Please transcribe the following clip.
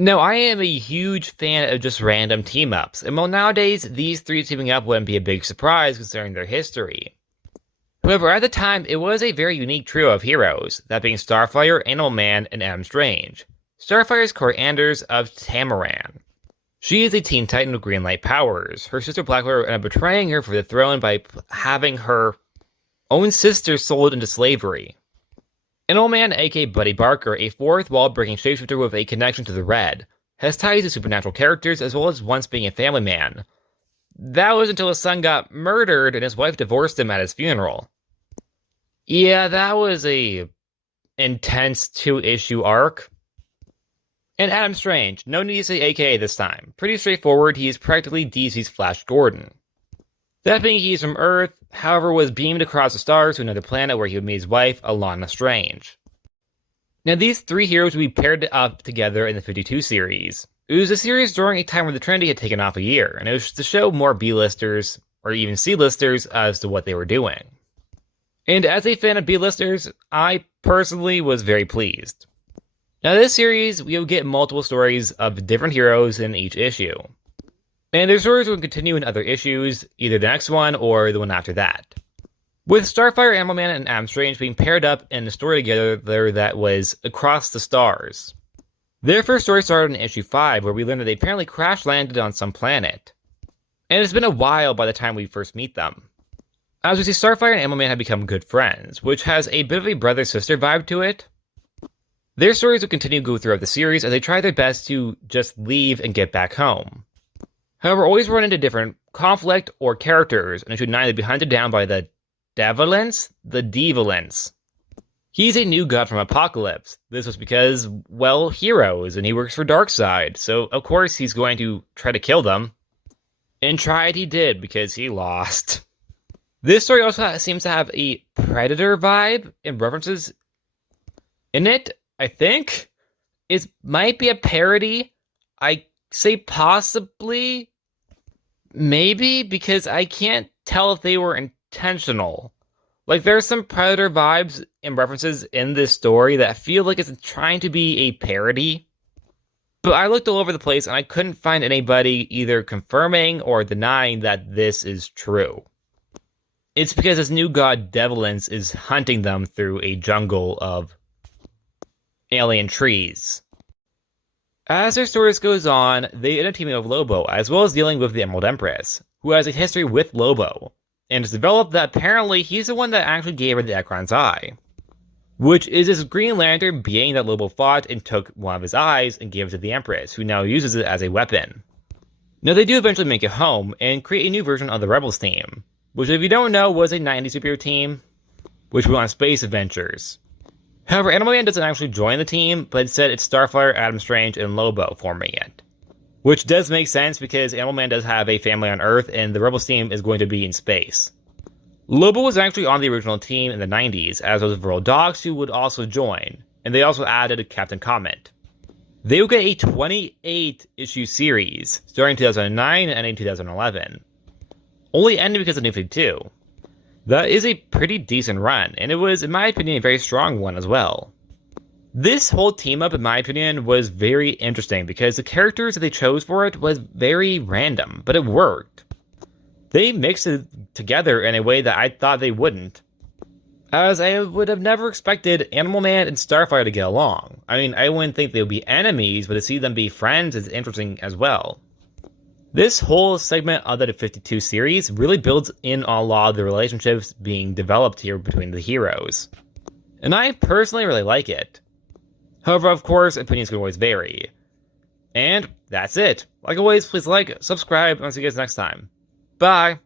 No, I am a huge fan of just random team-ups, and while nowadays these three teaming up wouldn't be a big surprise considering their history. However, at the time, it was a very unique trio of heroes, that being Starfire, Animal Man, and Alanna Strange. Starfire is Kory Anders of Tamarrian. She is a Teen Titan with green light powers. Her sister Blackfire ended up betraying her for the throne by having her own sister sold into slavery. Animal Man, aka Buddy Barker, a fourth wall-breaking shapeshifter with a connection to the Red, has ties to supernatural characters as well as once being a family man. That was until his son got murdered and his wife divorced him at his funeral. Yeah, that was a intense two-issue arc. And Alanna Strange, no need to say AKA this time. Pretty straightforward, he is practically DC's Flash Gordon. That being he's from Earth, however was beamed across the stars to another planet where he would meet his wife, Alanna Strange. Now these three heroes would be paired up together in the 52 series. It was a series during a time where the Trinity had taken off a year, and it was to show more B-listers, or even C-listers, as to what they were doing. And as a fan of B-listers, I personally was very pleased. Now this series, we will get multiple stories of different heroes in each issue. And their stories will continue in other issues, either the next one or the one after that. With Starfire Animal Man and Alanna Strange being paired up in a story together that was Across the Stars. Their first story started in issue 5, where we learned that they apparently crash-landed on some planet. And it's been a while by the time we first meet them. As we see, Starfire and Animal Man have become good friends, which has a bit of a brother-sister vibe to it. Their stories will continue to go throughout the series as they try their best to just leave and get back home. However, always run into different conflict or characters, and issue 9 they'll be hunted down by the Devilance. He's a new god from Apokolips. This was because, well, heroes, and he works for Darkseid, so of course he's going to try to kill them. And tried he did, because he lost. This story also seems to have a Predator vibe and references in it, I think. It might be a parody. I say possibly, maybe, because I can't tell if they were intentional. Like, there's some Predator vibes and references in this story that feel like it's trying to be a parody. But I looked all over the place and I couldn't find anybody either confirming or denying that this is true. It's because this new god Devilance is hunting them through a jungle of alien trees. As their stories goes on, they end up teaming up with Lobo, as well as dealing with the Emerald Empress, who has a history with Lobo, and it's developed that apparently he's the one that actually gave her the Ekron's eye, which is this Green Lantern being that Lobo fought and took one of his eyes and gave it to the Empress, who now uses it as a weapon. Now they do eventually make it home and create a new version of the Rebels team, which if you don't know was a 90s superhero team, which went on space adventures. However, Animal Man doesn't actually join the team, but instead it's Starfire, Alanna Strange, and Lobo forming it. Which does make sense because Animal Man does have a family on Earth, and the Rebels team is going to be in space. Lobo was actually on the original team in the 90s, as was Vril Dox, who would also join, and they also added a Captain Comet. They will get a 28-issue series, starting in 2009 and ending in 2011. Only ending because of New 52. That is a pretty decent run, and it was, in my opinion, a very strong one as well. This whole team-up, in my opinion, was very interesting because the characters that they chose for it was very random, but it worked. They mixed it together in a way that I thought they wouldn't, as I would have never expected Animal Man and Starfire to get along. I mean, I wouldn't think they would be enemies, but to see them be friends is interesting as well. This whole segment of the 52 series really builds in on a lot of the relationships being developed here between the heroes, and I personally really like it. However, of course, opinions can always vary. And that's it. Like always, please like, subscribe, and I'll see you guys next time. Bye!